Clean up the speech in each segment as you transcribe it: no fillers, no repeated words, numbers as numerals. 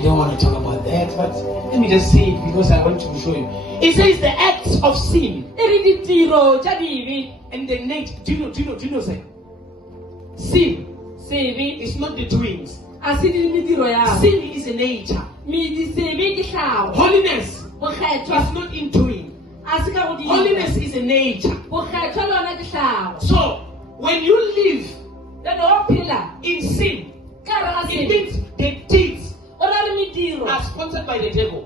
I don't want to talk about that, but let me just say it because I want to show you. It says the acts of sin and the nature. Do you know, say? Sin is not the doings. Sin is a nature. Holiness is not in doing. Holiness is a nature. So when you live in sin, it means the deeds are sponsored by the devil.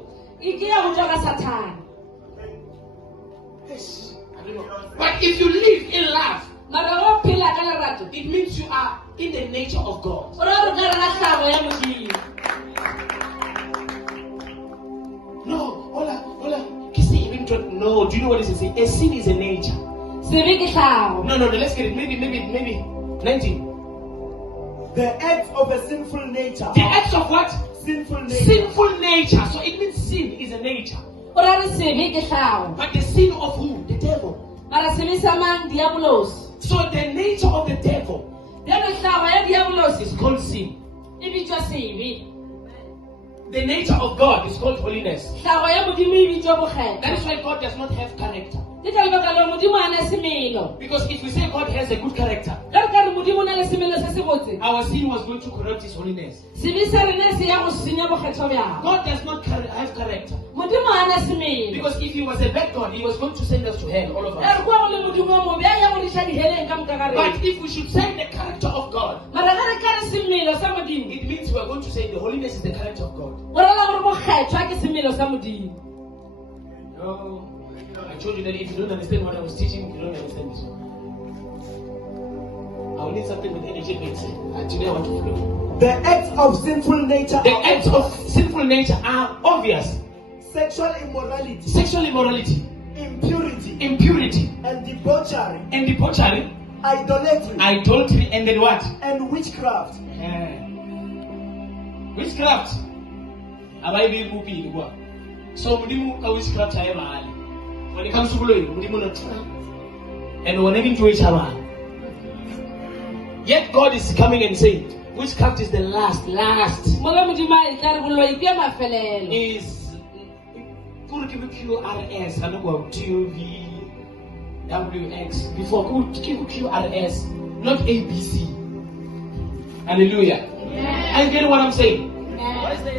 Yes, I don't know. But if you live in love, it means you are in the nature of God. No, hola. No, do you know what it is? A sin is a nature. No, let's get it. Maybe 19. The acts of a sinful nature. The acts of what? Sinful nature. Sinful nature. So it means sin is a nature. But the sin of who? The devil. So the nature of the devil is called sin. The nature of God is called holiness. That is why God does not have character. Because if we say God has a good character, our sin was going to corrupt his holiness. God does not have character. Because if he was a bad God, he was going to send us to hell, all of us. But if we should say the character of God, it means we are going to say the holiness is the character of God. No. I told you that if you don't understand what I was teaching, you don't understand this one. I will need something with energy. Today I want to flow. The acts of sinful nature. The acts of sinful nature are obvious. Sexual immorality. Sexual immorality. Impurity. And debauchery. Idolatry. And then what? And witchcraft. Witchcraft. So witchcraft when it comes to blowing, and when even to each other. Yet God is coming and saying, witchcraft is the last. Is QRS, I know TUVWX. Before QRS, not ABC. Hallelujah. I get what I'm saying. What is the